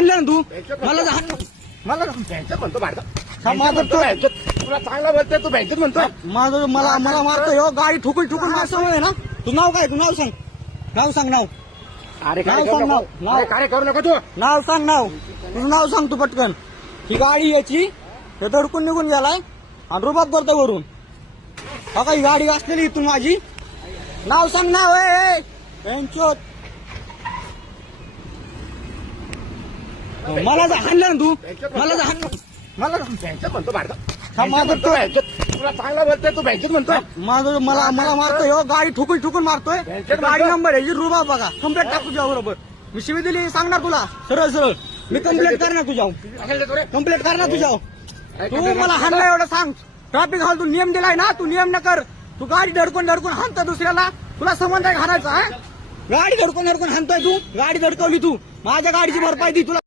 ना तू मला मला बँकेत म्हणतो भारतात माझं तुला चांगला बोलतोय तू बँकेत म्हणतोय माझं मला मला मारतोय हो गाडी ठोकून ठोकून मारतो आहे ना तू नाव काय तू नाव सांग नाव अरे नाव सांग नाव नाव काय करू नका तू नाव सांग नाव तुझं नाव सांग तू पटकन ही गाडी याची हे धडकून निघून गेलाय आणि रुबाब करतोय वरून हा काही गाडी असलेली इथून माझी नाव सांग नाव यांचोत मला हाणलं ना तू मला बँकेत म्हणतो भारतात माझं तुला चांगला बोलतोय तू बँकेत म्हणतोय माझं मला मारतोय हो गाडी ठोकून ठोकून मारतोय गाडी नंबर आहे रुबाब बघा कंप्लेंट टाक तुझ्या बरोबर मी शिवी दिली सांगणार तुला सरळ सरळ मी कंप्लेंट करणार तुझ्यावर कंप्लेंट करणार तुझ्यावर तू मला हाणला एवढं सांग ट्रॅफिक हॉल तू नियम दिलाय ना तू नियम न कर तू गाडी धडकून हाणता दुसऱ्याला तुला संबंध आहे हाणायचा गाडी धडकून हाणतोय तू गाडी धडकवली तू माझ्या गाडीची भरपाई दी तुला